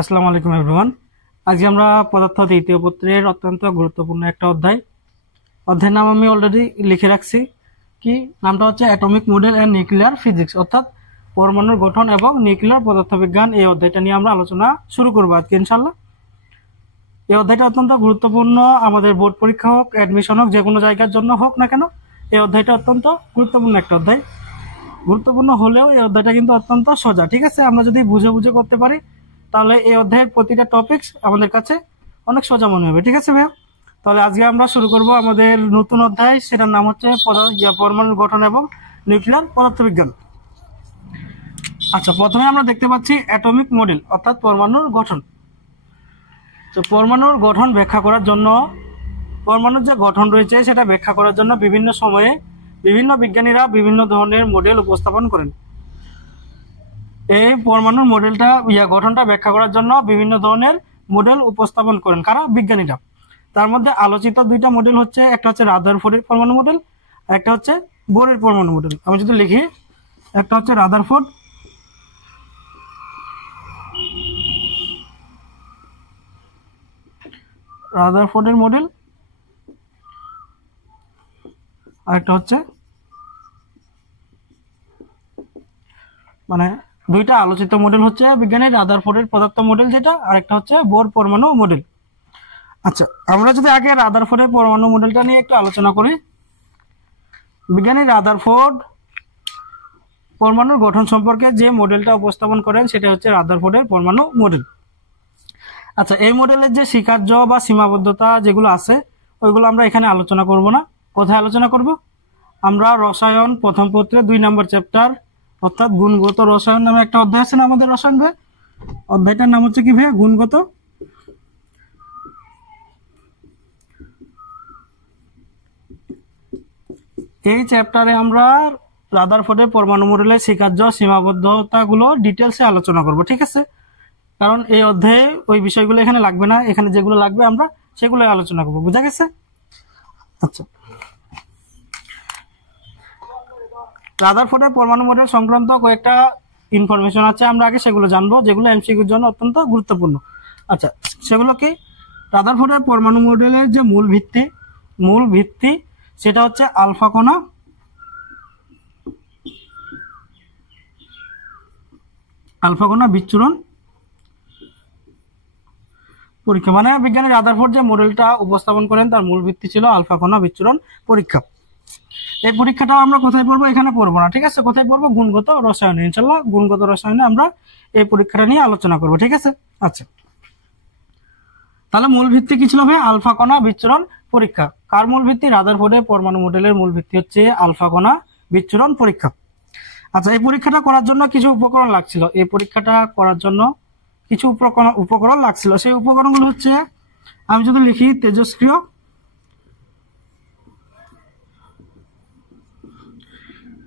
আসসালামু আলাইকুম এভরিওয়ান। আজকে আমরা পদার্থ দ্বিতীয় পত্রের অত্যন্ত গুরুত্বপূর্ণ একটা অধ্যায়ের নাম আমি অলরেডি লিখে রাখছি। কি নামটা হচ্ছে atomic model and nuclear physics, অর্থাৎ পরমাণুর গঠন এবং নিউক্লিয়ার পদার্থবিজ্ঞান। এই অধ্যায়টা নিয়ে আমরা আলোচনা শুরু করবো আজকে ইনশাল্লাহ। এই অধ্যায়টা অত্যন্ত গুরুত্বপূর্ণ, আমাদের বোর্ড পরীক্ষা হোক, অ্যাডমিশন হোক, যে কোনো জায়গার জন্য হোক না কেন, এই অধ্যায়টা অত্যন্ত গুরুত্বপূর্ণ একটা অধ্যায়। গুরুত্বপূর্ণ হলেও এই অধ্যায়টা কিন্তু অত্যন্ত সোজা, ঠিক আছে? আমরা যদি বুঝে বুঝে করতে পারি তাহলে এই অধ্যায়ের প্রতিটা টপিকস আমাদের কাছে অনেক সোজা মনে হবে, ঠিক আছে ভাইয়া? তাহলে আজকে আমরা শুরু করব আমাদের নতুন অধ্যায়, সেটার নাম হচ্ছে পরমাণুর গঠন এবং নিউক্লিয়ার পদার্থবিজ্ঞান। আচ্ছা, প্রথমে আমরা দেখতে পাচ্ছি অ্যাটমিক মডেল অর্থাৎ পরমাণুর গঠন। তো পরমাণুর গঠন ব্যাখ্যা করার জন্য, পরমাণুর যে গঠন রয়েছে সেটা ব্যাখ্যা করার জন্য বিভিন্ন সময়ে বিভিন্ন বিজ্ঞানীরা বিভিন্ন ধরনের মডেল উপস্থাপন করেন। এই পরমাণুর মডেলটা গঠনটা ব্যাখ্যা করার জন্য বিভিন্ন ধরনের মডেল উপস্থাপন করেন কারা? বিজ্ঞানীরা। তার মধ্যে আলোচিত দুইটা মডেল হচ্ছে, একটা হচ্ছে রাদারফোর্ডের পরমাণু মডেল, একটা হচ্ছে বোরের পরমাণু মডেল। আমি যদি লিখি, একটা হচ্ছে রাদারফোর্ডের মডেল, আরেকটা হচ্ছে মানে দুইটা আলোচিত মডেল হচ্ছে বিজ্ঞানীর রাদারফোর্ডের পদার্থ মডেল যেটা, আরেকটা হচ্ছে বোর পরমাণু মডেল। আচ্ছা, আমরা যদি আগে রাদারফোর্ডের পরমাণু মডেলটা নিয়ে একটু আলোচনা করি। বিজ্ঞানী রাদারফোর্ড পরমাণুর গঠন সম্পর্কে যে মডেলটা উপস্থাপন করেন সেটা হচ্ছে রাদারফোর্ডের পরমাণু মডেল। আচ্ছা, এই মডেলের যে স্বীকার্য বা সীমাবদ্ধতা যেগুলো আছে ওইগুলো আমরা এখানে আলোচনা করব না। কোথায় আলোচনা করব? আমরা রসায়ন প্রথম পত্রে 2 নম্বর চ্যাপ্টার অর্থাৎ গুণগত রসায়ন নামে একটা অধ্যায় আছে না আমাদের রসায়ন ভাই? অধ্যায়টার নাম হচ্ছে কি ভাইয়া? গুণগত। এই চ্যাপ্টারে আমরা রাদারফোর্ডের পরমাণু মডেলের স্বীকার্য সীমাবদ্ধতাগুলো ডিটেলসে আলোচনা করব, ঠিক আছে? কারণ এই অধ্যায়ে ওই বিষয়গুলো এখানে লাগবে না, এখানে যেগুলো লাগবে আমরা সেগুলো আলোচনা করব, বুঝা গেছে? আচ্ছা, রাদারফোর্ডের পরমাণু মডেল সংক্রান্ত কয়েকটা ইনফরমেশন আছে, আমরা আগে সেগুলো জানবো, যেগুলো এমসিকিউর জন্য অত্যন্ত গুরুত্বপূর্ণ। আচ্ছা, সেগুলো কি? রাদারফোর্ডের পরমাণু মডেলের যে মূল ভিত্তি সেটা হচ্ছে আলফা কণা বিচ্ছুরণ পরীক্ষা। মানে বিজ্ঞানী রাদারফোর্ড যে মডেলটা উপস্থাপন করেন তার মূল ভিত্তি ছিল আলফা কণা বিচ্ছুরণ পরীক্ষা। এই পরীক্ষাটা আমরা কোথায় পড়বো? এখানে পড়বো না, ঠিক আছে? কোথায় পড়বো? গুণগত রসায়নে। ইনশাল্লাহ গুণগত রসায়নে আমরা এই পরীক্ষাটা নিয়ে আলোচনা করবো, ঠিক আছে? আচ্ছা, তাহলে মূল ভিত্তি কি ছিল ভাই? আলফা কণা বিচ্ছুরণ পরীক্ষা। কার মূল ভিত্তি? রাদারফোর্ডের পরমাণু মডেলের মূল ভিত্তি হচ্ছে আলফা কণা বিচ্ছুরণ পরীক্ষা। আচ্ছা, এই পরীক্ষাটা করার জন্য কিছু উপকরণ লাগছিল। এই পরীক্ষাটা করার জন্য কিছু উপকরণ লাগছিল। সেই উপকরণগুলো হচ্ছে, আমি যদি লিখি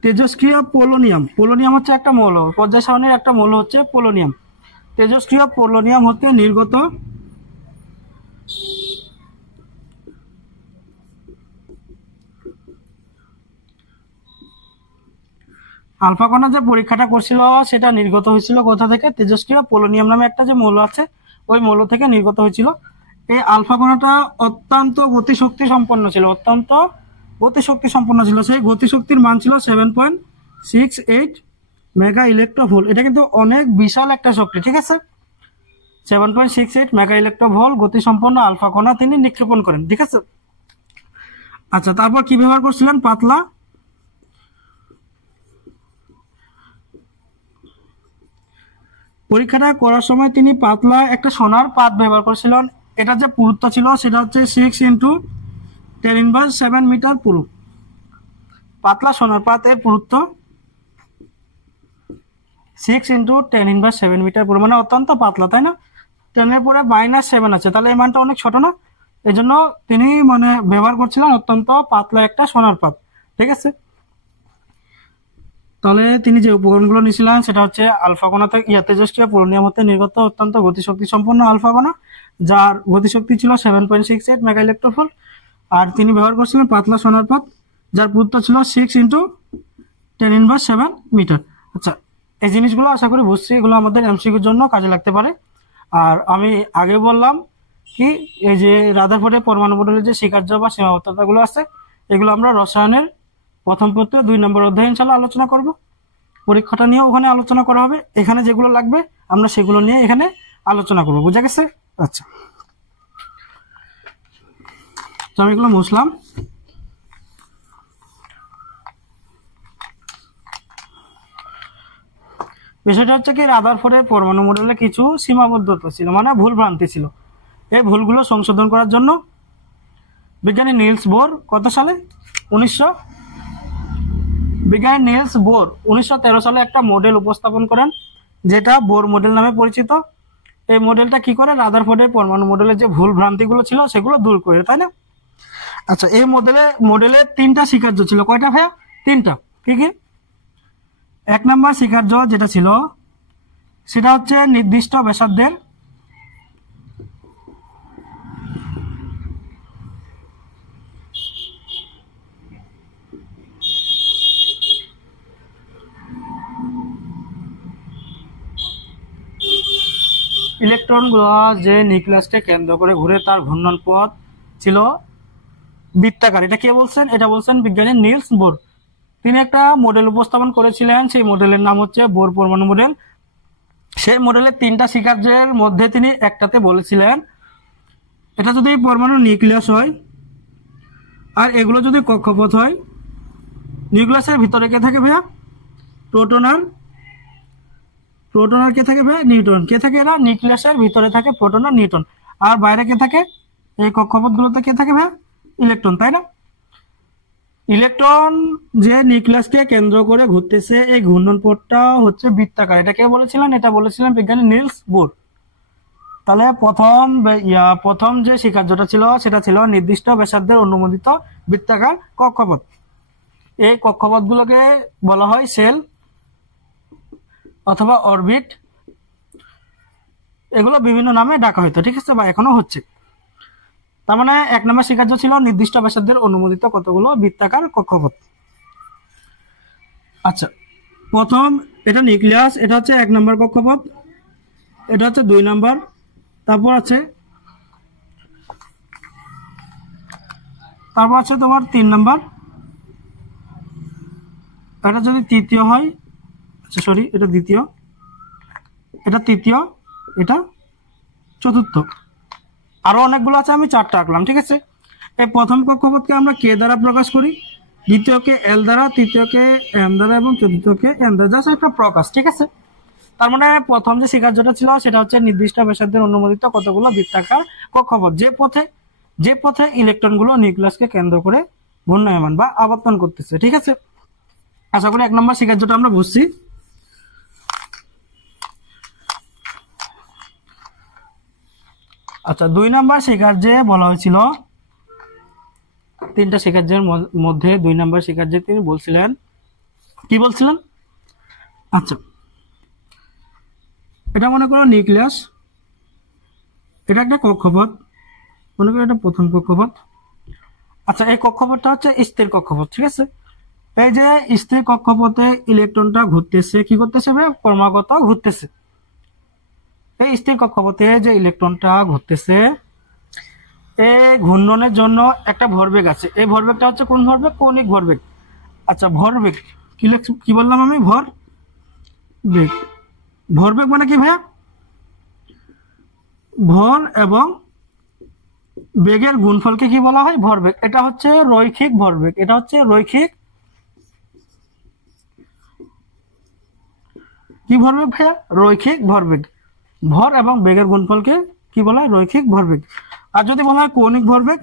তেজস্ক্রিয় পোলোনিয়াম হচ্ছে একটা মৌল, পর্যায় সারণীর একটা মৌল হচ্ছে পোলোনিয়াম। তেজস্ক্রিয় পোলোনিয়াম হতে নির্গত আলফা কণা যে পরীক্ষাটা করছিল সেটা নির্গত হয়েছিল কোথা থেকে? তেজস্ক্রিয় পোলোনিয়াম নামে একটা যে মৌল আছে ওই মৌল থেকে নির্গত হয়েছিল। এই আলফা কণাটা অত্যন্ত গতিশক্তি সম্পন্ন ছিল। সেই গতিশক্তির মান ছিল 7.68 মেগা ইলেকট্রোভোল্ট। এটা কিন্তু অনেক বিশাল একটা শক্তি, ঠিক আছে? 7.68 মেগা ইলেকট্রোভোল্ট গতিসম্পন্ন আলফা কণা তিনি নিক্ষেপণ করেন, ঠিক আছে? আচ্ছা, তারপর কি ব্যবহার করছিলেন? পরীক্ষাটা করার সময় তিনি পাতলা একটা সোনার পাত ব্যবহার করেছিলেন। এটা যে পুরুত্ব ছিল সেটা হচ্ছে 6×10⁻⁷ মিটার পুরু। পাতলা সোনার পাতের পুরুত্ব 6×10⁻⁷ মিটার পুরু, মানে অত্যন্ত পাতলা, তাই না? 10⁻⁻7 আছে, তাহলে এই মানটা অনেক ছোট না? এই জন্য তিনি ব্যবহার করছিলেন অত্যন্ত পাতলা একটা সোনার পাত, ঠিক আছে? তাহলে তিনি যে উপকরণগুলো নিয়েছিলেন সেটা হচ্ছে আলফা কণা থেকে তেজস্ক্রিয় পোলোনিয়াম হতে নির্গত অত্যন্ত গতিশক্তি সম্পন্ন আলফা কণা, যার গতিশক্তি ছিল 7.68 মেগা ইলেকট্রোভোল্ট। আর তিনি ব্যবহার করছিলেন পাতলা সোনার পাত, যার পুরুত্ব ছিল 6×10⁻⁷ মিটার। আচ্ছা, এই জিনিসগুলো আশা করি বুঝছি, এগুলো আমাদের এমসিকিউর জন্য কাজে লাগতে পারে। আর আমি আগে বললাম কি এই যে রাদারফোর্ডের পরমাণু মডেলের যে স্বীকার্য বা সীমাবদ্ধতাগুলো আছে এগুলো আমরা রসায়নের প্রথম পত্র 2 নম্বর অধ্যায়ে ইনশাআল্লাহ আলোচনা করব। পরীক্ষাটা নিয়ে ওখানে আলোচনা করা হবে, এখানে যেগুলো লাগবে আমরা সেগুলো নিয়ে এখানে আলোচনা করব। বুঝা গেছে? আচ্ছা, তো আমি এগুলো মুছলাম। বিষয়টা হচ্ছে কি রাদারফোর্ডের পরমাণু মডেলে কিছু সীমাবদ্ধতা ছিল, মানে ভুল ভ্রান্তি ছিল। এই ভুলগুলো সংশোধন করার জন্য বিজ্ঞানী নিলস বোর কত সালে 1913 সালে একটা মডেল উপস্থাপন করেন, যেটা বোর মডেল নামে পরিচিত। এই মডেলটা কি করে রাদারফোর্ডের পরমাণু মডেলের যে ভুল ভ্রান্তিগুলো ছিল সেগুলো দূর করে, তাই না? আচ্ছা, এই মডেলের 3টা স্বীকার্য ছিল। কয়টা ভাইয়া? 3টা। কি কি? 1 নম্বর স্বীকার্য যেটা ছিল সেটা হচ্ছে নির্দিষ্ট ব্যাসার্ধের ইলেকট্রনগুলো যে নিউক্লিয়াসকে কেন্দ্র করে ঘুরে তার ঘূর্ণন পথ ছিল বৃত্তাকার। এটা কে বলছেন? এটা বলছেন বিজ্ঞানী নিলস বোর। তিনি একটা মডেল উপস্থাপন করেছিলেন, সেই মডেলের নাম হচ্ছে বোর পরমাণু মডেল। সেই মডেলের 3টা স্বীকার্যের মধ্যে তিনি একটাতে বলেছিলেন এটা যদি পরমাণু নিউক্লিয়াস হয় আর এগুলো যদি কক্ষপথ হয়, নিউক্লিয়াসের ভিতরে কে থাকে ভাইয়া? প্রোটন আর কে থাকে ভাইয়া? নিউট্রন। কে থাকে? এরা নিউক্লিয়াসের ভিতরে থাকে প্রোটন আর নিউট্রন। আর বাইরে কে থাকে? এই কক্ষপথগুলোতে কে থাকে ভাইয়া? ইলেকট্রন, তাই না? ইলেকট্রন যে নিউক্লিয়াসকে কেন্দ্র করে ঘুরতেছে এই ঘূর্ণন পথটা হচ্ছে বৃত্তাকার। এটা কে বলেছিলেন? এটা বলেছিলেন বিজ্ঞানী নিলস বোর। তাহলে প্রথম যে স্বীকার্যটা ছিল সেটা ছিল নির্দিষ্ট ব্যাসার্ধের অনুমোদিত বৃত্তাকার কক্ষপথ। এই কক্ষপথগুলোকে বলা হয় সেল অথবা অরবিট। এগুলো বিভিন্ন নামে ডাকা হইতো, ঠিক আছে, বা এখনো হচ্ছে। তার মানে 1 নম্বর স্বীকার্য ছিল নির্দিষ্ট ব্যাসার্ধের অনুমোদিত কতগুলো বৃত্তাকার কক্ষপথ। আচ্ছা, প্রথম এটা নিউক্লিয়াস, এটা হচ্ছে 1 নম্বর কক্ষপথ, এটা হচ্ছে 2 নম্বর, তারপর আছে তোমার 3 নম্বর, এটা যদি তৃতীয় হয়, আচ্ছা সরি এটা দ্বিতীয়, এটা তৃতীয়, এটা চতুর্থ, আরো অনেকগুলো আছে, আমি 4টা আঁকলাম, ঠিক আছে। এই প্রথম কক্ষপথকে আমরা কে দ্বারা প্রকাশ করি, দ্বিতীয়কে এল দ্বারা, তৃতীয়কে এম দ্বারা এবং চতুর্থকে এন দ্বারা, জাস্ট একটা প্রকাশ, ঠিক আছে। তার মানে প্রথম যে স্বীকার্যটা ছিল সেটা হচ্ছে নির্দিষ্ট ব্যাসার্ধের অনুমোদিত কতগুলো বৃত্তাকার কক্ষপথ, যে পথে ইলেকট্রনগুলো নিউক্লিয়াসকে কেন্দ্র করে ঘূর্ণায়মান বা আবর্তন করতেছে, ঠিক আছে। আশা করি 1 নম্বর স্বীকার্যটা আমরা বুঝছি। আচ্ছা, 2 নম্বর স্বীকার্যে বলা হয়েছিল, 3টা স্বীকার্যের মধ্যে 2 নম্বর স্বীকার্যে তিনি বলছিলেন, কি বলছিলেন? আচ্ছা, এটা মনে করো নিউক্লিয়াস, এটা একটা কক্ষপথ, মনে করো এটা প্রথম কক্ষপথ। আচ্ছা, এই কক্ষপথটা হচ্ছে স্থির কক্ষপথ, ঠিক আছে। এই যে স্থির কক্ষপথে ইলেকট্রনটা ঘুরতেছে, কি করতেছে ভাই? ক্রমাগত ঘুরতেছে। এই স্থির কক্ষপথে যে ইলেকট্রনটা ঘুরতেছে, এই ঘূর্ণনের জন্য একটা ভরবেগ আছে। এই ভরবেগটা হচ্ছে কোন ভরবেগ? কৌণিক ভরবেগ। আচ্ছা, ভরবেগ কি বললাম আমি? ভরবেগ মানে কি ভাইয়া? ভর এবং বেগের গুণফলকে কি বলা হয়? ভরবেগ। এটা হচ্ছে রৈখিক ভরবেগ, এটা হচ্ছে রৈখিক কি ভরবেগ ভাইয়া? রৈখিক ভরবেগ। ভর এবং বেগের গুণফলকে কি বলা হয়? রৈখিক ভরবেগ। আর যদি বলা হয় কৌণিক ভরবেগ,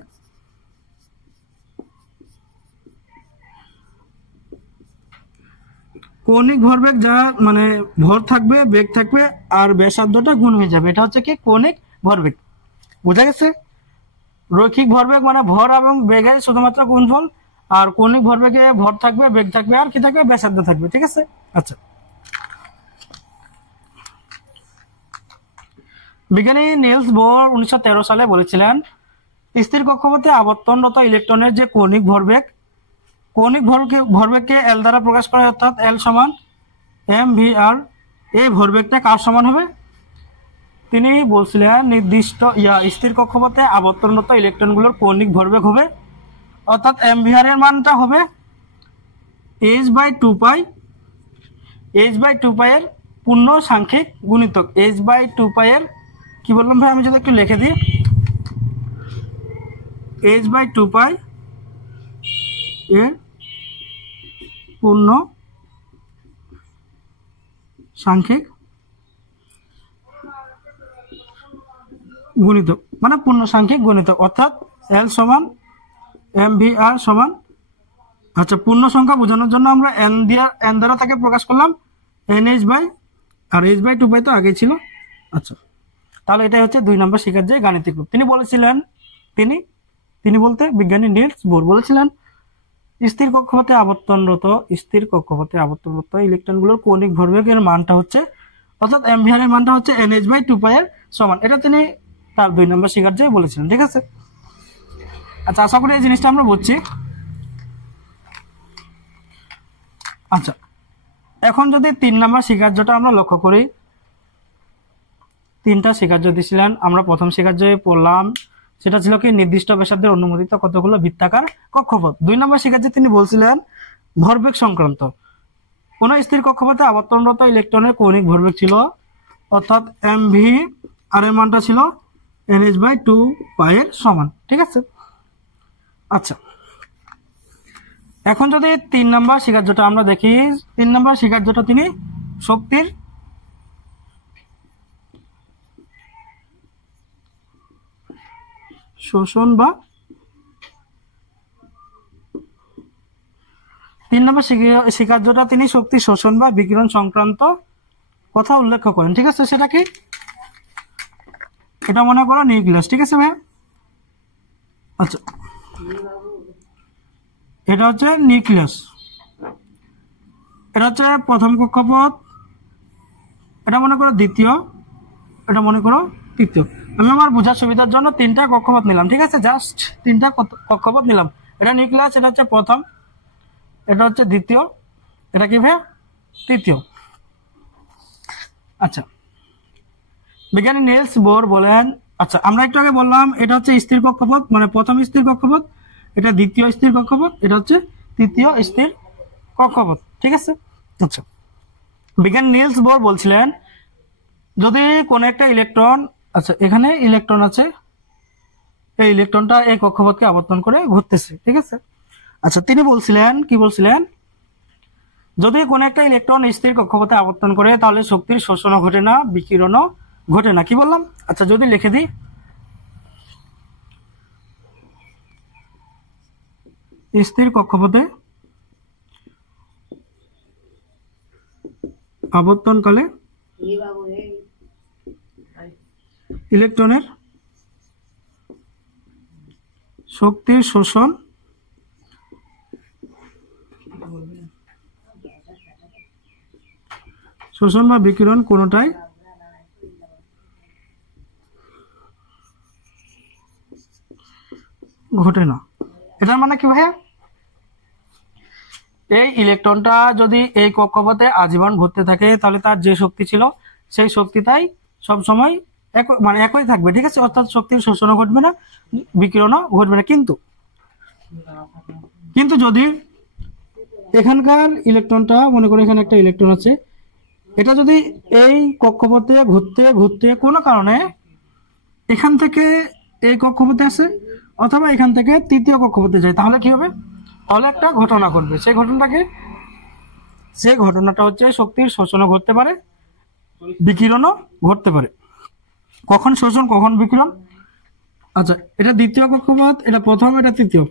কৌণিক ভরবেগ যা মানে ভর থাকবে, বেগ থাকবে আর ব্যাসার্ধটা গুণ হয়ে যাবে, এটা হচ্ছে কি কৌণিক ভরবেগ। বুঝা গেছে? রৈখিক ভরবেগ মানে ভর এবং বেগের শুধুমাত্র গুণফল, আর কৌণিক ভরবেগে ভর থাকবে, বেগ থাকবে আর কি থাকবে? ব্যাসার্ধ থাকবে, ঠিক আছে। আচ্ছা, বিজ্ঞানী নিলস বোর 1913 সালে বলেছিলেন স্থির কক্ষপথে আবর্তনরত ইলেকট্রনের যে কৌণিক ভরবেগকে এল দ্বারা প্রকাশ করা হয়, অর্থাৎ এল সমান এম ভি আর। এই ভরবেগটা কার সমান হবে? তিনি বলছিলেন নির্দিষ্ট স্থির কক্ষপথে আবর্তনরত ইলেকট্রনগুলোর কৌণিক ভরবেগ হবে, অর্থাৎ এমভিআর এর মানটা হবে h/2π এর পূর্ণ সাংখ্যিক গুণিতক। h/2π এর কি বললাম ভাই, আমি যদি একটু লিখে দিই, h/2π এর পূর্ণ সাংখ্যিক গুণিতক, মানে পূর্ণ সাংখ্যিক গুণিতক, অর্থাৎ L সমান mvr সমান, আচ্ছা পূর্ণ সংখ্যা বোঝানোর জন্য আমরা n দ্বারা তাকে প্রকাশ করলাম nh বাই, আর h/2π তো আগেই ছিল। আচ্ছা তাহলে এটাই হচ্ছে 2 নম্বর শিকার যে গাণিতিক রূপ। তিনি বলেছিলেন, তিনি বলতে বিজ্ঞানী নিলস বোর বলেছিলেন স্থির কক্ষপথে আবর্তনরত ইলেকট্রনগুলোর কৌণিক ভরবেগের মানটা হচ্ছে, অর্থাৎ এমভিআর এর মানটা হচ্ছে nh/2π এর সমান। এটা তিনি তার 2 নম্বর শিকার যে বলেছিলেন। ঠিক আছে, আচ্ছা আশা করি এই জিনিসটা আমরা বুঝছি। আচ্ছা এখন যদি 3 নম্বর শিকার্যটা আমরা লক্ষ্য করি, 3টা শিকার্য দিয়েছিলেন। আমরা প্রথম শিকার্যে পড়লাম, সেটা ছিল কি নির্দিষ্ট ব্যাসার্ধের অনুমোদিত কতগুলো বৃত্তাকার কক্ষপথ। 2 নম্বর শিকার্যে তিনি বলছিলেন ভরবেগ সংক্রান্ত। কোন স্থির কক্ষপথে আবর্তনরত ইলেকট্রনের কৌণিক ভরবেগ ছিল, অর্থাৎ এমভি আর এর মানটা ছিল nh/2π এর সমান। ঠিক আছে, আচ্ছা এখন যদি 3 নম্বর শিকার্যটা আমরা দেখি, 3 নম্বর শিকার্যটা তিনি শক্তির শোষণ বা 3 নম্বর শিকার্যটা তিনি শক্তি শোষণ বা বিকিরণ সংক্রান্ত কথা উল্লেখ করেন। ঠিক আছে, সেটা কি, এটা মনে করো নিউক্লিয়াস। ঠিক আছে ভাই, আচ্ছা এটা হচ্ছে নিউক্লিয়াস, এটা হচ্ছে প্রথম কক্ষপথ, এটা মনে করো দ্বিতীয়, এটা মনে করো তৃতীয়। আমি আমার বোঝার সুবিধার জন্য 3টা কক্ষপথ নিলাম। ঠিক আছে, জাস্ট 3টা কক্ষপথ নিলাম। এটা নিউক্লিয়াস, এটা হচ্ছে প্রথম, এটা হচ্ছে দ্বিতীয়, এটা কি ভাই তৃতীয়। আচ্ছা বিজ্ঞানী নিলস বোর বলেন, আচ্ছা আমরা একটু আগে বললাম এটা হচ্ছে স্থির কক্ষপথ, মানে প্রথম স্থির কক্ষপথ, এটা দ্বিতীয় স্থির কক্ষপথ, এটা হচ্ছে তৃতীয় স্থির কক্ষপথ। ঠিক আছে, আচ্ছা বিজ্ঞানী নিলস বোর বলছিলেন যদি কোন একটা ইলেকট্রন, আচ্ছা এখানে ইলেকট্রন আছে, এই ইলেকট্রনটা এই কক্ষপথকে আবর্তন করে ঘুরতেছে। ঠিক আছে, আচ্ছা তিনি বলছিলেন, কি বলছিলেন, যদি কোন একটা ইলেকট্রন স্থির কক্ষপথে আবর্তন করে তাহলে শক্তির শোষণও ঘটে না, বিকিরণও ঘটে না। কি বললাম, আচ্ছা যদি লিখে দিই, স্থির কক্ষপথে আবর্তনকালে ইলেকট্রনের শক্তির শোষণ বা বিকিরণ কোনটাই ঘটে না। এটার মানে কি ভাইয়া, এই ইলেকট্রনটা যদি এই কক্ষপথে আজীবন ঘুরতে থাকে তাহলে তার যে শক্তি ছিল সেই শক্তিটাই সব সময় একই থাকবে। ঠিক আছে, অর্থাৎ শক্তির শোষণও ঘটবে না, বিকিরণও ঘটবে না। কিন্তু যদি এখানকার ইলেকট্রনটা, মনে করো এখানে একটা ইলেকট্রন আছে, এটা যদি এই কক্ষপথে ঘুরতে ঘুরতে কোনো কারণে এখান থেকে এই কক্ষপথে আসে অথবা এখান থেকে তৃতীয় কক্ষপথে যায়, তাহলে কি হবে, তাহলে একটা ঘটনা ঘটবে। সেই ঘটনাটা হচ্ছে শক্তির শোষণও ঘটতে পারে, বিকিরণও ঘটতে পারে। কখন শোষণ কখন বিকিরণ, আচ্ছা এটা দ্বিতীয় কক্ষপথ, এটা প্রথম, এটা তৃতীয়।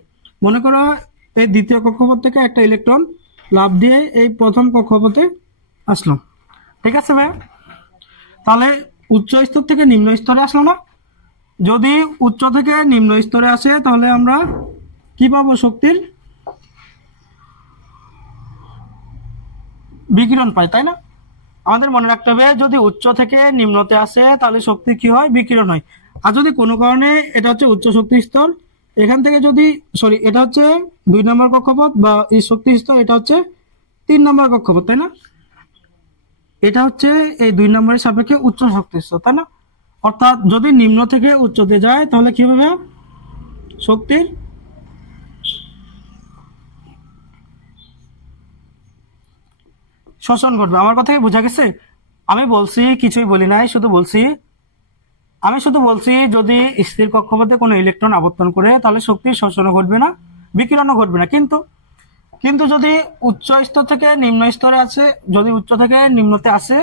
মনে করো এই দ্বিতীয় কক্ষপথ থেকে একটা ইলেকট্রন লাফ দিয়ে এই প্রথম কক্ষপথে আসলো। ঠিক আছে ভাই, তাহলে উচ্চ স্তর থেকে নিম্ন স্তরে আসলো না, যদি উচ্চ থেকে নিম্ন স্তরে আসে তাহলে আমরা কি পাবো, শক্তির বিকিরণ পাই, তাই না? আমাদের মনে রাখতে হবে যদি উচ্চ থেকে নিম্নতে আসে তাহলে শক্তি কি হয়, বিকিরণ হয়। আর যদি কোনো কারণে এটা হচ্ছে উচ্চ শক্তি স্তর, এখান থেকে যদি এটা হচ্ছে 2 নম্বর কক্ষপথ বা এই শক্তি স্তর, এটা হচ্ছে 3 নম্বর কক্ষপথ, তাই না? এটা হচ্ছে এই 2 নম্বরের সাপেক্ষে উচ্চ শক্তি স্তর, তাই না? অর্থাৎ যদি নিম্ন থেকে উচ্চতে যায় তাহলে কি হবে? শক্তির শোষণ ঘটবে। আমার কথা কি বোঝা গেছে? আমি বলছি, কিছুই বলি নাই, আমি শুধু বলছি যদি স্থির কক্ষপথে কোনো ইলেকট্রন আবর্তন করে তাহলে শক্তির শোষণও ঘটবে না, বিকিরণও ঘটবে না। কিন্তু যদি উচ্চ স্তর থেকে নিম্ন স্তরে আছে, যদি উচ্চ থেকে নিম্নতে আসে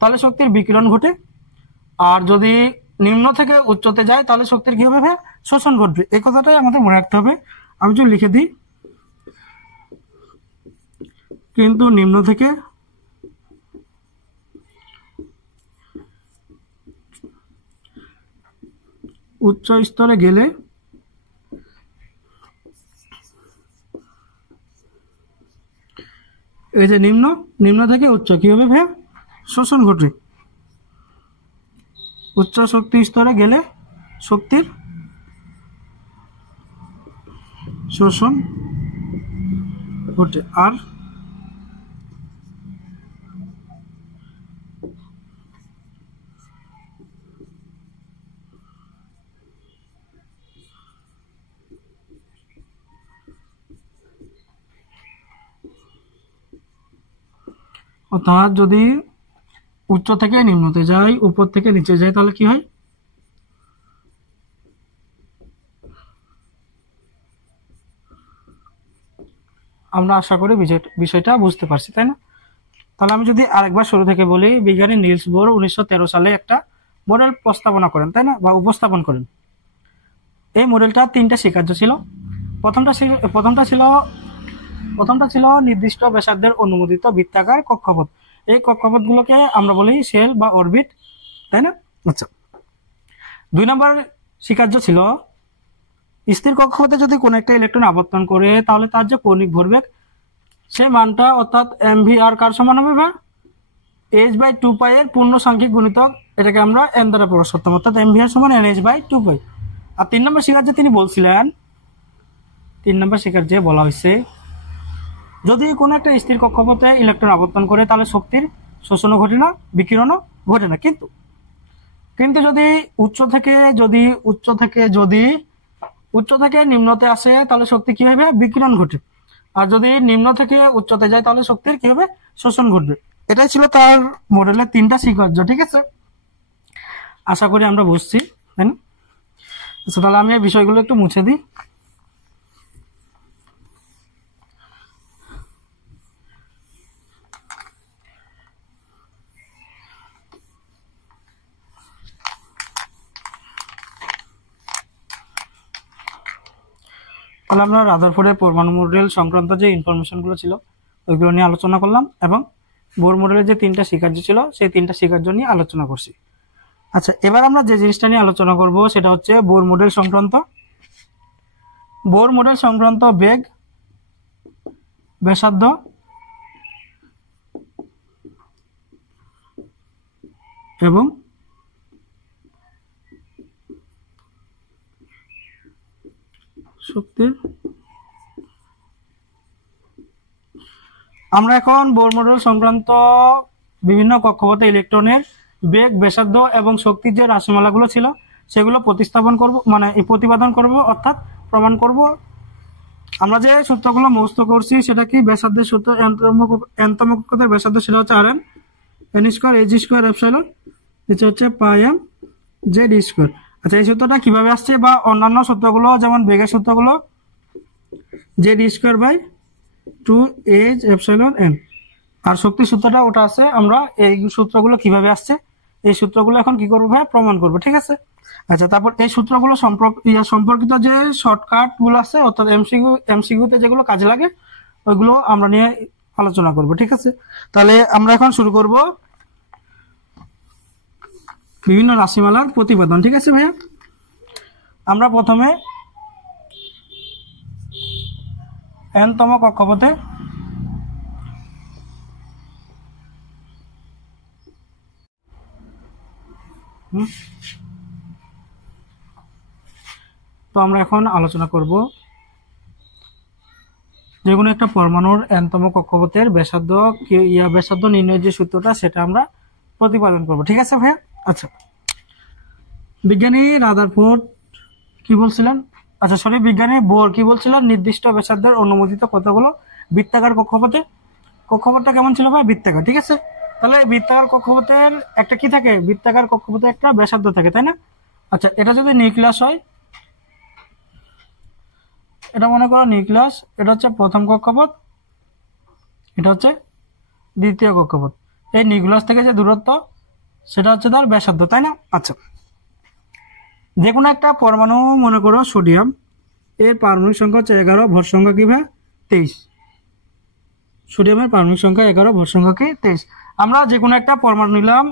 তাহলে শক্তির বিকিরণ ঘটে, আর যদি নিম্ন থেকে উচ্চতে যায় তাহলে শক্তির কি হবে? শোষণ ঘটবে। এই কথাটাই আমাদের মনে রাখতে হবে। আমি যদি লিখে দিই, কিন্তু নিম্ন থেকে উচ্চ স্তরে গেলে এই যে নিম্ন থেকে উচ্চ কি হবে ভাইয়া? শোষণ ঘটবে। উচ্চ শক্তি স্তরে গেলে শক্তির শোষণ ঘটে। আর অর্থাৎ যদি উচ্চ থেকে নিম্নতে যায়, উপর থেকে নিচে যায় তাহলে কি হয়? আমরা আশা করি বিষয়টা বুঝতে পারছি, তাই না? তাহলে আমি যদি আরেকবার শুরু থেকে বলি, বিজ্ঞানী নিলস বোর 1913 সালে একটা মডেল প্রস্তাবনা করেন, তাই না, বা উপস্থাপন করেন। এই মডেলটা 3টা স্বীকার্য ছিল। প্রথমটা ছিল নির্দিষ্ট ব্যাসার্ধের অনুমোদিত বৃত্তাকার কক্ষপথ। এই কক্ষপথগুলোকে আমরা বলি শেল বা অরবিট, তাই না? আচ্ছা, 2 নম্বর স্বীকার্য ছিল স্থির কক্ষপথে যদি কোনো একটা ইলেকট্রন আবর্তন করে তাহলে তার যে কৌণিক ভরবেগ সেই মানটা অর্থাৎ mvr কার সমান হবে? বা h/2π এর পূর্ণ সাংখ্যিক গুণিতক, এটাকে আমরা n দ্বারা প্রকাশ করতাম, অর্থাৎ mvr সমান nh/2π। আর 3 নম্বর স্বীকার্যে তিনি বলছিলেন, 3 নম্বর স্বীকার্যে বলা হয়েছে যদি কোনো একটা স্থির কক্ষপথে ইলেকট্রন আবর্তন করে তাহলে শক্তির শোষণও ঘটে না, বিকিরণও ঘটে না। কিন্তু যদি উচ্চ থেকে নিম্নতে আসে তাহলে শক্তি কি হবে? বিকিরণ ঘটে। আর যদি নিম্ন থেকে উচ্চতে যায় তাহলে শক্তির কি হবে? শোষণ ঘটবে। এটাই ছিল তার মডেলের 3টা স্বীকার্য। ঠিক আছে, আশা করি আমরা বুঝছি, তাই না? আচ্ছা, তাহলে আমি এই বিষয়গুলো একটু মুছে দিই। তাহলে আমরা রাদারফোর্ডের পরমাণু মডেল সংক্রান্ত যে ইনফরমেশনগুলো ছিল ওইগুলো নিয়ে আলোচনা করলাম, এবং বোর মডেলের যে 3টা স্বীকার্য ছিল সেই 3টা স্বীকার্য নিয়ে আলোচনা করছি। আচ্ছা, এবার আমরা যে জিনিসটা নিয়ে আলোচনা করব সেটা হচ্ছে বোর মডেল সংক্রান্ত বেগ, ব্যাসার্ধ এবং শক্তির। আমরা এখন বোর মডেল সংক্রান্ত বিভিন্ন কক্ষপথে ইলেকট্রনের বেগ, ব্যাসার্ধ এবং শক্তির যে রাশিমালাগুলো ছিল সেগুলো প্রতিপাদন করব, অর্থাৎ প্রমাণ করব। আমরা যে সূত্রগুলো মুখস্থ করছি সেটা কি? ব্যাসার্ধের সূত্র, nতম কক্ষপথের ব্যাসার্ধ সেটা হচ্ছে Rn, n² h² এটা হচ্ছে πm z²। আচ্ছা, এই সূত্রটা কিভাবে আসছে, বা অন্যান্য সূত্রগুলো যেমন বেগের সূত্রগুলো z²/2hn, আর শক্তির সূত্রটা ওটা আছে। আমরা এই সূত্রগুলো কিভাবে আসছে এই সূত্রগুলো এখন কি করবো ভাই? প্রমাণ করবো। ঠিক আছে, আচ্ছা, তারপর এই সূত্রগুলো সম্পর্কিত যে শর্টকাট গুলো আছে, অর্থাৎ এমসিকিউতে যেগুলো কাজে লাগে ওইগুলো আমরা নিয়ে আলোচনা করব। ঠিক আছে, তাহলে আমরা এখন শুরু করব বিভিন্ন রাশিমালার প্রতিপাদন। ঠিক আছে ভাইয়া, আমরা প্রথমে nতম কক্ষপথে তো আমরা এখন আলোচনা করব যে কোনো একটা পরমাণুর nতম কক্ষপথের ব্যাসার্ধ নির্ণয়ের যে সূত্রটা সেটা আমরা প্রতিপাদন করব। ঠিক আছে ভাইয়া, আচ্ছা, বিজ্ঞানী রাদারফোর্ড কি বলছিলেন, আচ্ছা সরি, বিজ্ঞানী বোর কি বলছিলেন, নির্দিষ্ট ব্যাসার্ধের অনুমোদিত কতগুলো বৃত্তাকার কক্ষপথে, কক্ষপথটা কেমন ছিল ভাই, বৃত্তাকার, ঠিক আছে। তাহলে বৃত্তাকার কক্ষপথের একটা কি থাকে, বৃত্তাকার কক্ষপথে একটা ব্যাসার্ধ থাকে, তাই না। আচ্ছা এটা যদি নিউক্লিয়াস হয়, এটা মনে করো নিউক্লিয়াস, এটা হচ্ছে প্রথম কক্ষপথ, এটা হচ্ছে দ্বিতীয় কক্ষপথ। এই নিউক্লিয়াস থেকে যে দূরত্ব সেটা হচ্ছে তার ব্যাসার্ধ, তাই না। আচ্ছা যে কোনো একটা পরমাণু, মনে করো সোডিয়াম, এর পারমাণবিক সংখ্যা হচ্ছে 11, ভর সংখ্যা কি ভাই 23। সোডিয়ামের পারমাণবিক সংখ্যা 11, ভর সংখ্যা কি 23। আমরা যে কোনো একটা পরমাণু নিলাম,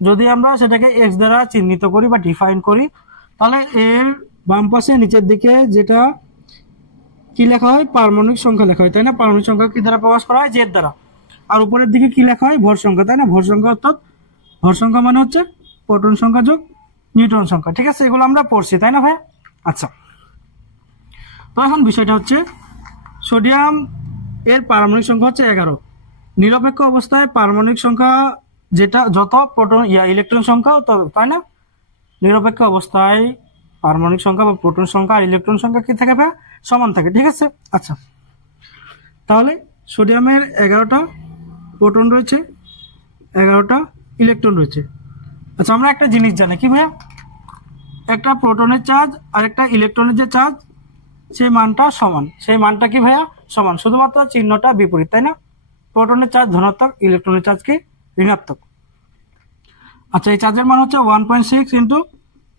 যদি আমরা সেটাকে এক্স দ্বারা চিহ্নিত করি বা ডিফাইন করি, তাহলে এর বাম পাশে নিচের দিকে যেটা কি লেখা হয়, পারমাণবিক সংখ্যা লেখা হয়, তাই না। পারমাণবিক সংখ্যা কি দ্বারা প্রকাশ করা হয়, জেড দ্বারা। আর উপরের দিকে কি লেখা হয়, ভর সংখ্যা, তাই না। ভর সংখ্যা অর্থাৎ ভর সংখ্যা মানে হচ্ছে প্রোটন সংখ্যা যোগ নিউট্রন সংখ্যা, ঠিক আছে। এগুলো আমরা পড়ছি, তাই না ভাই। আচ্ছা তো এখন বিষয়টা হচ্ছে সোডিয়াম এর পারমাণবিক সংখ্যা হচ্ছে 11। নিরপেক্ষ অবস্থায় পারমাণবিক সংখ্যা যেটা যত প্রোটন ইলেকট্রন সংখ্যাও তত, তাই না। নিরপেক্ষ অবস্থায় পারমাণবিক সংখ্যা বা প্রোটন সংখ্যা আর ইলেকট্রন সংখ্যা কি থাকে ভাই, সমান থাকে, ঠিক আছে। আচ্ছা তাহলে সোডিয়ামের 11টা প্রোটন রয়েছে, 11টা ইলেকট্রন রয়েছে। আচ্ছা আমরা একটা জিনিস জানি কি ভাইয়া, একটা প্রোটনের চার্জ আর একটা ইলেকট্রনের যে চার্জ, সেই মানটা সমান, সেই মানটা কি ভাইয়া সমান, শুধুমাত্র চিহ্নটা বিপরীত, তাই না। প্রোটনের চার্জ ধনাত্মক, ইলেকট্রনের চার্জ কি ঋণাত্মক। আচ্ছা এই চার্জের মান হচ্ছে 1.6 ইন্টু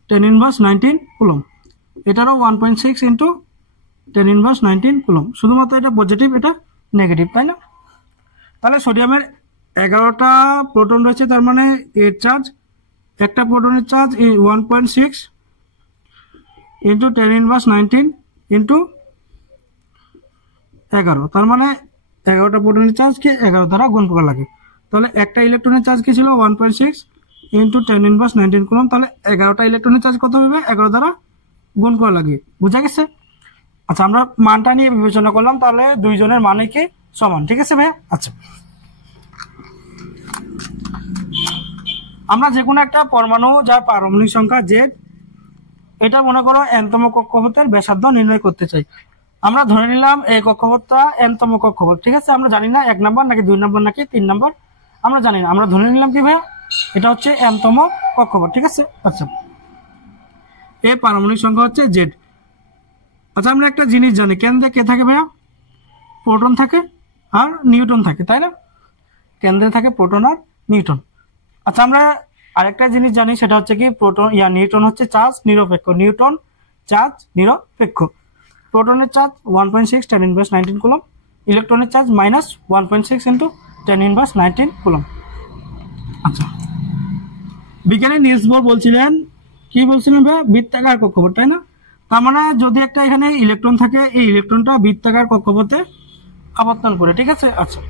10⁻19 কুলম, এটারও 1.6 ইন্টু 10⁻19 কুলম, শুধুমাত্র এটা পজিটিভ, এটা নেগেটিভ, তাই না। তাহলে সোডিয়ামের 11টা প্রোটন রয়েছে, তার মানে এর চার্জ, একটা প্রোটনের চার্জ 1.6 ইন্টু 10⁻19 ইন্টু 11, তার মানে 11টা প্রোটনের চার্জ কি 11 দ্বারা গুণ করা লাগে। তাহলে একটা ইলেকট্রনের চার্জ কি ছিল 1.6 ইন্টু 10⁻19 কুলম, তাহলে 11টা ইলেকট্রনের চার্জ কত হবে, 11 দ্বারা গুণ করা লাগে, বুঝা গেছে। আচ্ছা আমরা মানটা নিয়ে বিবেচনা করলাম, তাহলে দুইজনের মানে কি সমান, ঠিক আছে ভাইয়া। আচ্ছা আমরা যে কোনো একটা পরমাণু যার পারমাণবিক সংখ্যা জেড, এটা মনে করো এনতম কক্ষপথের ব্যাসার্ধ নির্ণয় করতে চাই। আমরা ধরে নিলাম এই কক্ষপথটা এনতম কক্ষপথ, ঠিক আছে। আমরা জানি না 1 নম্বর নাকি 2 নম্বর নাকি 3 নম্বর, আমরা জানি না, আমরা ধরে নিলাম কি ভাইয়া এটা হচ্ছে এনতম কক্ষপথ, ঠিক আছে। আচ্ছা এই পারমাণবিক সংখ্যা হচ্ছে জেড। আচ্ছা আমরা একটা জিনিস জানি, কেন্দ্রে কে থাকে ভাইয়া, প্রোটন থাকে আর নিউট্রন থাকে, তাই না। কেন্দ্রে থাকে প্রোটন আর নিউট্রন। আচ্ছা আমরা আরেকটা জিনিস জানি, সেটা হচ্ছে কি প্রোটন নিউট্রন হচ্ছে চার্জ নিরপেক্ষ, নিউট্রন চার্জ নিরপেক্ষ। প্রোটনের চার্জ 1.6 10⁻19 কুলম, ইলেকট্রনের চার্জ -1.6 ইন্টু 10⁻19 কুলম। আচ্ছা বিজ্ঞানী নিলস বোর বলছিলেন, কি বলছিলেন ভাই, বৃত্তাকার কক্ষপথ, তাই না। তার মানে যদি একটা এখানে ইলেকট্রন থাকে, এই ইলেকট্রনটা বৃত্তাকার কক্ষপথে আবর্তন করে, ঠিক আছে। আচ্ছা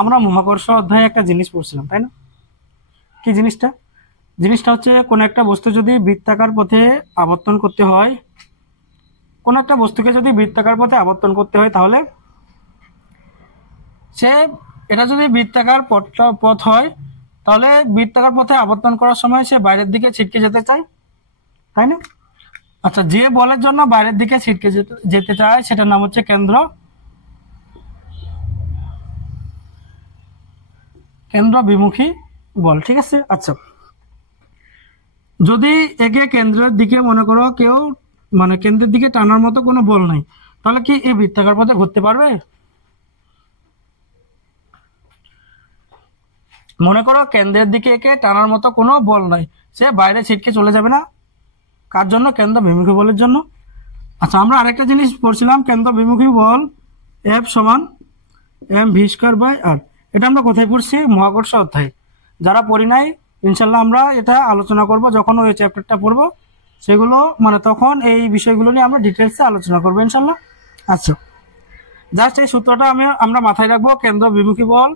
আমরা মহাকর্ষ অধ্যায়ে একটা জিনিস পড়ছিলাম, তাই না। কি জিনিসটা, জিনিসটা হচ্ছে কোন একটা বস্তু যদি বৃত্তাকার পথে আবর্তন করতে হয়, কোন একটা বস্তুকে যদি বৃত্তাকার পথে আবর্তন করতে হয়, তাহলে সে এটা যদি বৃত্তাকার পথ হয়, তাহলে বৃত্তাকার পথে আবর্তন করার সময় সে বাইরের দিকে ছিটকে যেতে চায়, তাই না। আচ্ছা যে বলের জন্য বাইরের দিকে ছিটকে যেতে চায় সেটার নাম হচ্ছে কেন্দ্র বিমুখী বল, ঠিক আছে। আচ্ছা যদি একে কেন্দ্রের দিকে মনে করো কেউ, মানে কেন্দ্রের দিকে টানার মতো কোনো বল নাই, তাহলে কি এই বৃত্তাকার পথে ঘুরতে পারবে। মনে করো কেন্দ্রের দিকে একে টানার মতো কোনো বল নাই, সে বাইরে ছিটকে চলে যাবে না, কার জন্য, কেন্দ্র বিমুখী বলের জন্য। আচ্ছা আমরা আরেকটা জিনিস পড়ছিলাম, কেন্দ্র বিমুখী বল F সমান mv²/r, এটা আমরা কোথায় পড়ছি, মহাকর্ষ অধ্যায়ে। যারা পড়ি নাই ইনশাল্লাহ আমরা এটা আলোচনা করব, যখন ওই চ্যাপ্টারটা পড়বো সেগুলো, মানে তখন এই বিষয়গুলো নিয়ে আমরা ডিটেলসে আলোচনা করবো ইনশাল্লাহ। আচ্ছা জাস্ট এই সূত্রটা আমরা মাথায় রাখবো, কেন্দ্র বিমুখী বল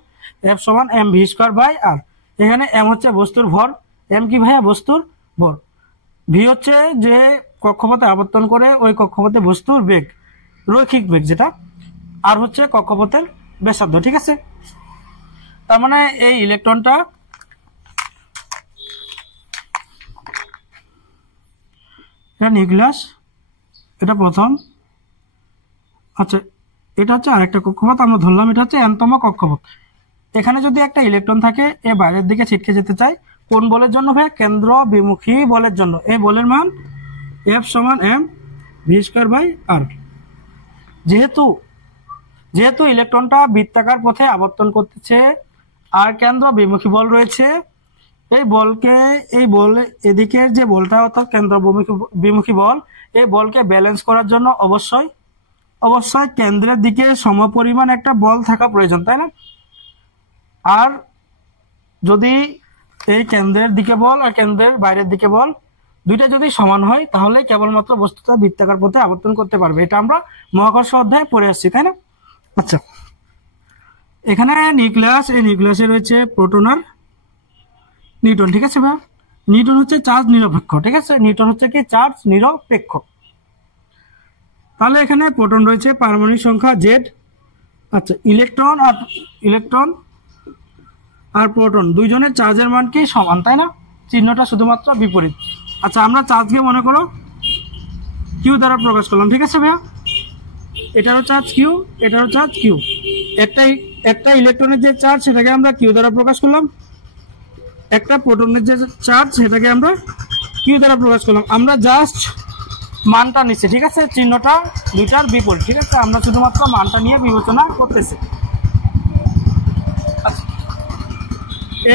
F সমান mv²/r। এখানে m হচ্ছে বস্তুর ভর, m কি ভাইয়া বস্তুর ভর, v হচ্ছে যে কক্ষপথে আবর্তন করে ওই কক্ষপথে বস্তুর বেগ, রৈখিক বেগ যেটা, আর হচ্ছে কক্ষপথের ব্যাসার্ধ, ঠিক আছে। তার মানে এই ইলেকট্রনটা এটা নিউক্লিয়াস, এটা প্রথম। আচ্ছা, এটা হচ্ছে আরেকটা কক্ষপথ, আমরা ধরলাম এটা হচ্ছে এনতম কক্ষপথ। এখানে যদি একটা ইলেকট্রন থাকে, এ বাইরের দিকে ছিটকে যেতে চায়, কোন বলের জন্য ভাই? কেন্দ্র বিমুখী বলের জন্য। এই বলের মান F সমান m v²/r। যেহেতু যেহেতু ইলেকট্রনটা বৃত্তাকার পথে আবর্তন করতেছে আর কেন্দ্র বিমুখী বল রয়েছে, এই বল এদিকের যে বলটা অর্থাৎ কেন্দ্র বিমুখী বল, এই বলকে ব্যালেন্স করার জন্য অবশ্যই কেন্দ্রের দিকে সমপরিমাণ একটা বল থাকা প্রয়োজন, তাই না? আর যদি এই কেন্দ্রের দিকে বল আর কেন্দ্রের বাইরের দিকে বল দুইটা যদি সমান হয়, তাহলে কেবলমাত্র বস্তুটা বৃত্তাকার পথে আবর্তন করতে পারবে। এটা আমরা মহাকর্ষ অধ্যায়ে পড়ে আসছি, তাই না? আচ্ছা, এখানে নিউক্লিয়াস, এই নিউক্লিয়াসে রয়েছে প্রোটন আর নিউট্রন, ঠিক আছে ভাই? নিউট্রন হচ্ছে চার্জ নিরপেক্ষ, ঠিক আছে? নিউট্রন হচ্ছে কি? চার্জ নিরপেক্ষ। তাহলে এখানে প্রোটন রয়েছে পারমাণবিক সংখ্যা Z। আচ্ছা, ইলেকট্রন আর প্রোটন দুইজনের চার্জের মান কি? সমান, তাই না? চিহ্নটা শুধুমাত্র বিপরীত। আচ্ছা, আমরা চার্জকে মনে করো কিউ দ্বারা প্রকাশ করলাম, ঠিক আছে ভাইয়া? এটারও চার্জ কিউ, এটারও চার্জ কিউ। একটা ইলেকট্রনের যে চার্জ সেটাকে আমরা কিউ দ্বারা প্রকাশ করলাম, একটা প্রোটনের যে চার্জ সেটাকে আমরা কিউ দ্বারা প্রকাশ করলাম। আমরা জাস্ট মানটা নিচ্ছি, ঠিক আছে? চিহ্নটা দুইটার বিপরীত, ঠিক আছে? আমরা শুধুমাত্র মানটা নিয়ে বিবেচনা করতেছি।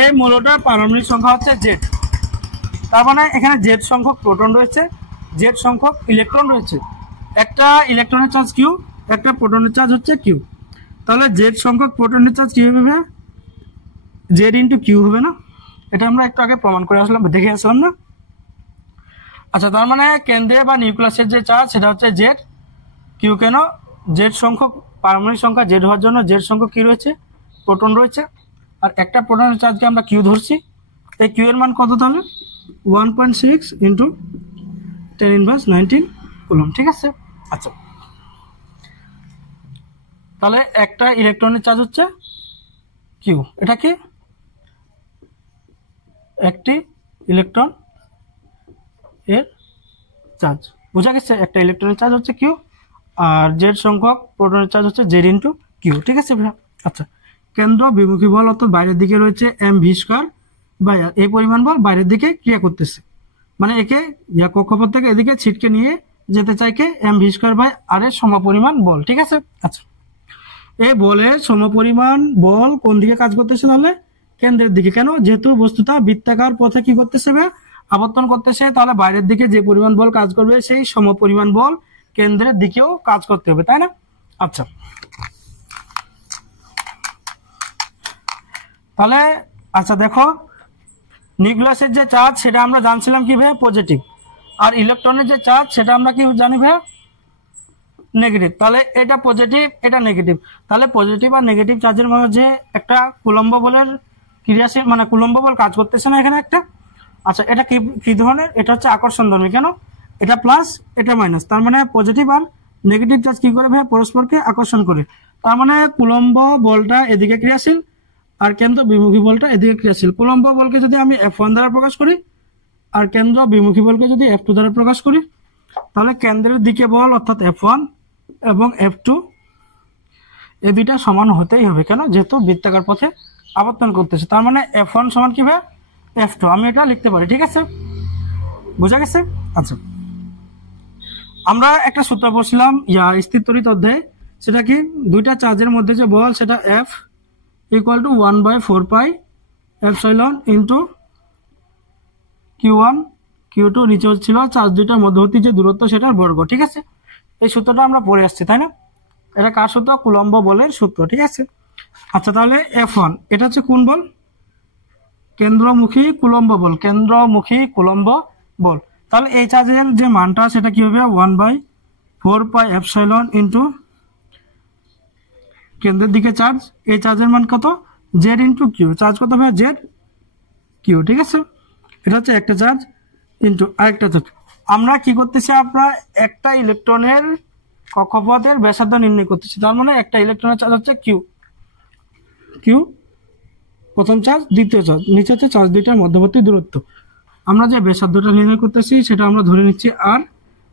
এই মৌলটার পারমাণবিক সংখ্যা হচ্ছে Z। তার মানে এখানে Z সংখ্যক প্রোটন রয়েছে, Z সংখ্যক ইলেকট্রন রয়েছে। একটা ইলেকট্রনের চার্জ কিউ, একটা প্রোটনের চার্জ হচ্ছে কিউ। তাহলে Z সংখ্যক প্রোটনের চার্জ কি হবে? Z ইন্টু কিউ হবে না? এটা আমরা একটু আগে প্রমাণ করে আসলাম, দেখে আসলাম না? আচ্ছা, তার মানে কেন্দ্রে বা নিউক্লিয়াসের যে চার্জ সেটা হচ্ছে Z। কিউ কেন? Z সংখ্যক পারমাণবিক সংখ্যা Z হওয়ার জন্য Z সংখ্যক কি রয়েছে? প্রোটন রয়েছে। আর একটা প্রোটনের চার্জকে আমরা কিউ ধরছি। এই কিউ এর মান কত তাহলে? 1.6 ইন্টু 10⁻19 কুলম্ব, ঠিক আছে? আচ্ছা, তাহলে একটা ইলেকট্রনের চার্জ হচ্ছে কিউ। এটা কি? একটি ইলেকট্রন এর চার্জ, বোঝা গেছে? একটা ইলেকট্রনের চার্জ হচ্ছে কিউ আর Z সংখ্যক প্রোটনের চার্জ হচ্ছে Z ইন্টু কিউ, ঠিক আছে ভাইয়া? আচ্ছা, কেন্দ্র বিমুখী বল অর্থাৎ বাইরের দিকে রয়েছে mv²/r। এই পরিমাণ বল বাইরের দিকে ক্রিয়া করতেছে, মানে একে কক্ষপথ থেকে এদিকে ছিটকে নিয়ে যেতে চাইকে mv²/r এর সমপরিমাণ বল, ঠিক আছে? আচ্ছা, এই বলের সমপরিমাণ বল কোন দিকে কাজ করতেছে? তাহলে কেন্দ্রের দিকে। কেন? যেহেতু বস্তুটা বৃত্তাকার পথে কি করতেছে ভাইয়া? আবর্তন করতেছে। তাহলে বাইরের দিকে যে পরিমাণ বল কাজ করবে সেই সমপরিমাণ বল কেন্দ্রের দিকেও কাজ করতে হবে, তাই না? আচ্ছা, তাহলে আচ্ছা দেখো, নিউক্লিয়াসের যে চার্জ সেটা আমরা জানছিলাম কি ভাইয়া? পজিটিভ। আর ইলেকট্রনের যে চার্জ সেটা আমরা কি জানি ভাইয়া? নেগেটিভ। তাহলে এটা পজিটিভ, এটা নেগেটিভ। তাহলে পজিটিভ আর নেগেটিভ চার্জের মাঝে একটা কুলম্ব বলের ক্রিয়াশীল, মানে কুলম্ব বল কাজ করতেছে না এখানে একটা? আচ্ছা, এটা কি ধরনের? এটা হচ্ছে আকর্ষণধর্মী। কেন? এটা প্লাস, এটা মাইনাস। তার মানে পজিটিভ আর নেগেটিভ চার্জ কি করে ভাই? পরস্পরকে আকর্ষণ করে। তার মানে কুলম্ব বলটা এদিকে ক্রিয়াশীল আর কেন্দ্র বিমুখী বলটা এদিকে ক্রিয়াশীল। কুলম্ব বলকে যদি আমি F1 দ্বারা প্রকাশ করি আর কেন্দ্র বিমুখী বলকে যদি F2 দ্বারা প্রকাশ করি, তাহলে কেন্দ্রের দিকে বল অর্থাৎ F1 এবং F2 এই দুইটা সমান হতেই হবে। কেন? যেহেতু বৃত্তাকার পথে আবর্তন করতেছে। তার মানে F1 সমান কি ভাই? F2। আমি এটা লিখতে পারি, ঠিক আছে? বোঝা গেছে? আচ্ছা, আমরা একটা সূত্র বলছিলাম স্থির তড়িৎ অধ্যায়ে, সেটা কি? দুইটা চার্জের মধ্যে যে বল সেটা F = 1/4πε ইন্টু Q1 Q2, নিচে ছিল চার্জ দুইটার মধ্যবর্তী যে দূরত্ব সেটার বর্গ, ঠিক আছে? এই সূত্রটা আমরা পড়ে আসছি, তাই না? এটা কার সূত্র? কুলম্ব বলের সূত্র, ঠিক আছে? আচ্ছা, তাহলে F1 এটা হচ্ছে কোন বল? কেন্দ্রমুখী কুলম্ব বল, কেন্দ্রমুখী কুলম্ব বল। তাহলে এই চার্জের যে মানটা সেটা কি হবে? 1/4πε ইন্টু কেন্দ্রের দিকে চার্জ, এই চার্জের মান কত? Z into Q. চার্জ কত হবে? Z কিউ, ঠিক আছে? এটা হচ্ছে একটা চার্জ ইন্টু আরেকটা চার্জ। আমরা কি করতেছি? আমরা একটা ইলেকট্রনের কক্ষপথের ব্যাসার্ধ নির্ণয় করতেছি। তার মানে একটা ইলেকট্রনের চার্জ হচ্ছে কিউ প্রথম চার্জ, দ্বিতীয় চার্জ, নিচে হচ্ছে চার্জ দুইটার মধ্যবর্তী দূরত্ব। আমরা যে ব্যাসার্ধটা নির্ণয় করতেছি সেটা আমরা ধরে নিচ্ছি আর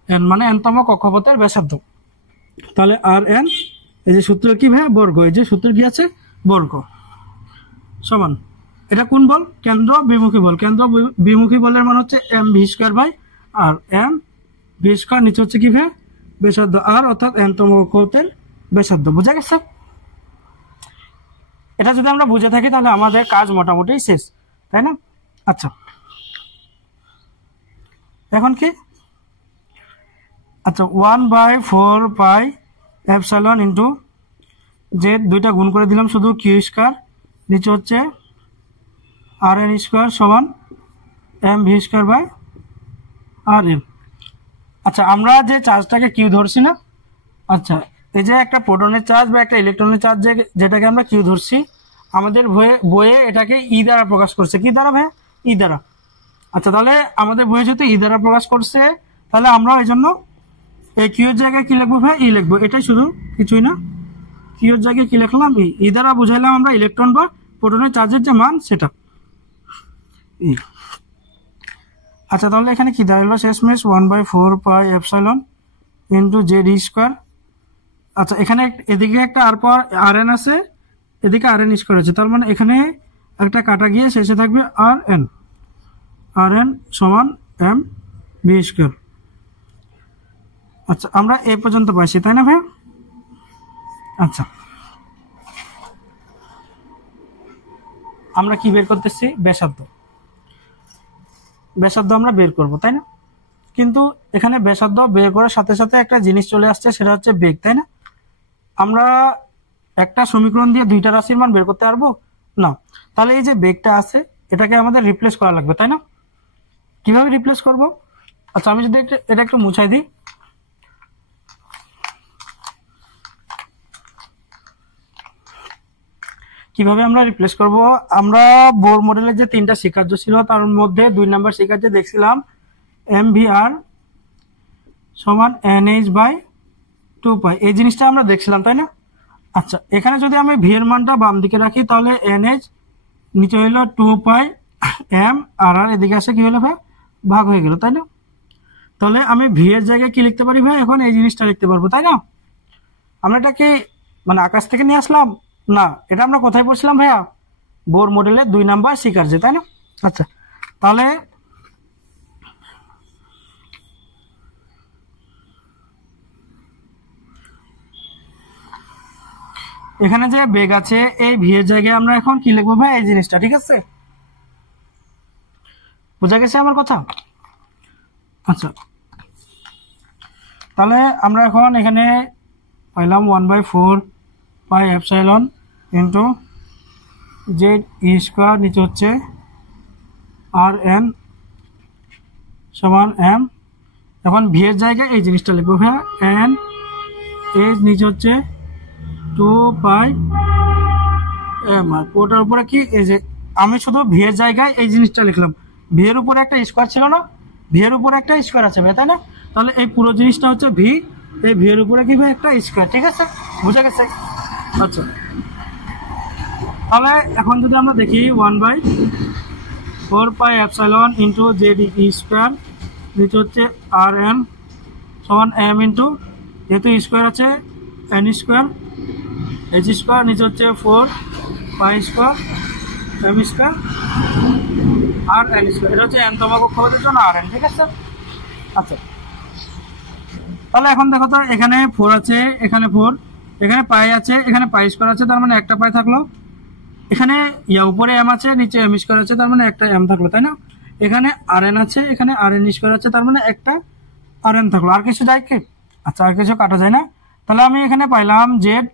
এন, মানে এনতম কক্ষপথের ব্যাসার্ধ। তাহলে আর এন, এই যে সূত্র কি ভাই, বর্গ, এই যে সূত্র কি আছে, বর্গ সমান, এটা কোন বল, কেন্দ্র বিমুখী বল। কেন্দ্র বিমুখী বলের মান হচ্ছে m v square by r, m v square নিচে হচ্ছে কি ভাই, ব্যাসার্ধ আর, অর্থাৎ এনতম কক্ষপথের ব্যাসার্ধ। বুঝা গেছে? এটা যদি আমরা বুঝে থাকি তাহলে আমাদের কাজ মোটামুটি শেষ, তাই না? আচ্ছা, এখন কি, আচ্ছা 1/4πε ইন্টু জেড, দুইটা গুণ করে দিলাম শুধু, কিউ স্কয়ার নিচে হচ্ছে আর এন স্কয়ার সমান m v square by r m. আচ্ছা, আমরা যে চার্জটাকে কিউ ধরছি না, আচ্ছা এই যে একটা প্রোটনের চার্জ বা একটা ইলেকট্রনের চার্জ যেটাকে আমরা কিউ ধরছি, আমাদের বইয়ে এটাকে ই দ্বারা প্রকাশ করছে। কি দ্বারা ভাই? ই দ্বারা। আচ্ছা, তাহলে আমাদের বইয়ে যেহেতু ই দ্বারা প্রকাশ করছে, তাহলে আমরা এই জন্য এই কিউ এর জায়গায় কি লিখবো ভাই? ই লিখবো। এটাই শুধু, কিছুই না। কিউ এর জায়গায় কি লিখলাম? ই দ্বারা বুঝাইলাম আমরা ইলেকট্রন বা প্রোটনের চার্জের যে মান সেটা ই। আচ্ছা, তাহলে এখানে কি দাঁড়ালো শেষমেশ? 1/4πε ইন্টু জেড ই স্কোয়ার। আচ্ছা, এখানে এদিকে একটা আর এন আছে, এদিকে আর এন স্কোয়ার আছে, তার মানে এখানে একটা কাটা গিয়ে শেষে থাকবে আর এন সমান এম ভি স্কোয়ার। আচ্ছা, আমরা এ পর্যন্ত পাইছি, তাই না ভাই? আচ্ছা, আমরা কি বের করতেছি? ব্যাসার্ধ। ব্যাসার্ধ আমরা বের করব, তাই না? কিন্তু এখানে ব্যাসার্ধ বের করার সাথে সাথে একটা জিনিস চলে আসছে, সেটা হচ্ছে বেগ, তাই না? আমরা একটা সমীকরণ দিয়ে দুইটা রাশির মান বের করতে পারবো না। তাহলে এই যে বেগটা আছে, এটাকে আমাদের রিপ্লেস করা লাগবে, তাই না? কিভাবে রিপ্লেস করব? আচ্ছা, আমি যদি এটা একটু মুছাই দিই, কিভাবে আমরা রিপ্লেস করব? আমরা বোর মডেলের যে তিনটা স্বীকার্য ছিল তার মধ্যে 2 নাম্বার স্বীকার্য দেখছিলাম এম ভি আর সমান NH বাই 2π, এই জিনিসটা আমরা দেখছিলাম, তাই না? আচ্ছা, এখানে যদি আমি ভি এর মানটা বাম দিকে রাখি, তাহলে NH নিচে হইলো 2π এম, আর এদিকে আসে কি হলো ভাই, ভাগ হয়ে গেল, তাই না? তাহলে আমি ভি এর জায়গায় কি লিখতে পারি ভাই? এখন এই জিনিসটা লিখতে পারবো, তাই না? আমরা এটাকে মানে আকাশ থেকে নিয়ে আসলাম না, এটা আমরা কোথায় পড়ছিলাম ভাইয়া? বোর মডেলের 2 নাম্বার স্বীকার্য, তাই না? আচ্ছা, তাহলে এখানে যে বেগ আছে, এই ভি এর জায়গায় আমরা এখন কি লিখবো ভাই? এই জিনিসটা, ঠিক আছে? বোঝা গেছে আমার কথা? আচ্ছা, তাহলে আমরা এখন এখানে পাইলাম 1/4πε ইন্টু জেড ই স্কোয়ার নিচে হচ্ছে আর এন সমান এম। এখন ভি এর জায়গায় এই জিনিসটা লিখবো ভাই, এন এইচ নিচে হচ্ছে 2π এম, আর ওটার উপরে কি, এই যে আমি শুধু ভি এর জায়গায় এই জিনিসটা লিখলাম। ভি এর উপরে একটা স্কোয়ার ছিল না, ভি এর উপরে একটা স্কোয়ার আছে ভাই, তাই না? তাহলে এই পুরো জিনিসটা হচ্ছে ভি, এই ভি এর উপরে কি ভাই? একটা স্কোয়ার, ঠিক আছে? বুঝা গেছে? আচ্ছা, তাহলে এখন যদি আমরা দেখি 1/4πε ইন্টু জেড ই স্কোয়ার নিচে হচ্ছে আর এন সমান এম ইন্টু, যেহেতু স্কোয়ার আছে এন স্কোয়ার, এইচ স্কোয়ার নিচে হচ্ছে 4π স্কোয়ার এম স্কোয়ার আর এন স্কোয়ার। এটা হচ্ছে এনতম কক্ষপথের জন্য আর এন, ঠিক আছে? আচ্ছা, তাহলে এখন দেখো তো, এখানে 4 আছে, এখানে 4, এখানে পাই আছে, এখানে পাই স্কোয়ার আছে, তার মানে একটা পাই থাকলো। এখানে উপরে এম আছে, নিচে এম স্কোয়ার আছে, তার মানে একটা এম থাকলো, তাই না? এখানে আর এন আছে, এখানে আর এন স্কোয়ার আছে, তার মানে একটা আর এন থাকলো। আর কিছু যায় কি? আচ্ছা, আর কিছু কাটা যায় না। তাহলে আমি এখানে পাইলাম জেড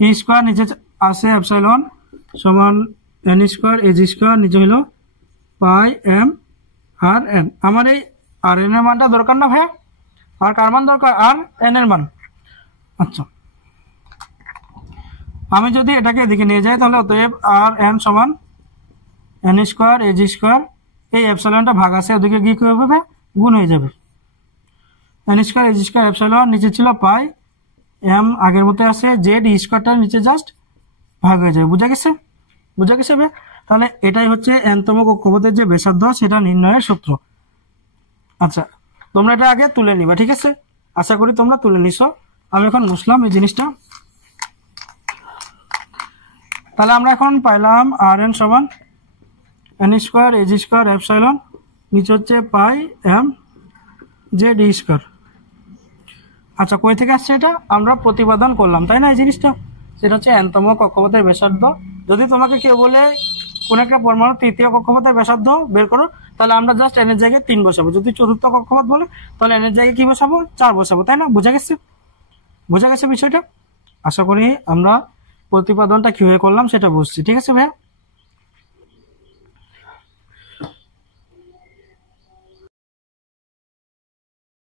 ই স্কোয়ার নিচে আছে এপসাইলন সমান এন স্কোয়ার এইচ স্কোয়ার নিচে হইল পাই এম আর এন। আমার এই আর এন এর মানটা দরকার না ভাইয়া? আর কার মান দরকার? আর এন এর মান। আচ্ছা, আমি যদি এটাকে এদিকে নিয়ে যাই, তাহলে অতএব আর এন সমান এন স্কোয়ার এইচ স্কোয়ার, এই এপসাইলনটা ভাগ আছে, ওদিকে গিয়ে কি হবে? গুণ হয়ে যাবে। N square H square epsilon, নিচে ছিল পাই এম আগের মতো আছে, জেড ই স্কোয়ারটার নিচে জাস্ট ভাগ হয়ে যাবে। বুঝা গেছে? বুঝা গেছে ভাইয়া? তাহলে এটাই হচ্ছে এনতম কক্ষপথের যে ব্যাসার্ধ সেটা নির্ণয়ের সূত্র। আচ্ছা, তোমরা এটা আগে তুলে নিবা, ঠিক আছে? আশা করি তোমরা তুলে নিছো। আমি এখন মুছলাম এই জিনিসটা। তাহলে আমরা এখন পাইলাম আর এন সমান N square AG square epsilon, নিচে হচ্ছে পাই এম জে ডি স্কোয়ার। আচ্ছা, কই থেকে আসছে এটা? আমরা প্রতিপাদন করলাম, তাই না? এই জিনিসটা সেটা হচ্ছে এনতম কক্ষপথের ব্যাসার্ধ। যদি তোমাকে কেউ বলে কোন একটা পরমাণু তৃতীয় কক্ষপথের ব্যাসার্ধ বের করো, তাহলে আমরা জাস্ট এন এর জায়গায় 3 বসাবো। যদি চতুর্থ কক্ষপথ বলে তাহলে এন এর জায়গায় কি বসাবো? 4 বসাবো, তাই না? বোঝা গেছে? বোঝা গেছে বিষয়টা? আশা করি আমরা প্রতিপাদনটা কিভাবে করলাম সেটা বুঝছি, ঠিক আছে ভাইয়া?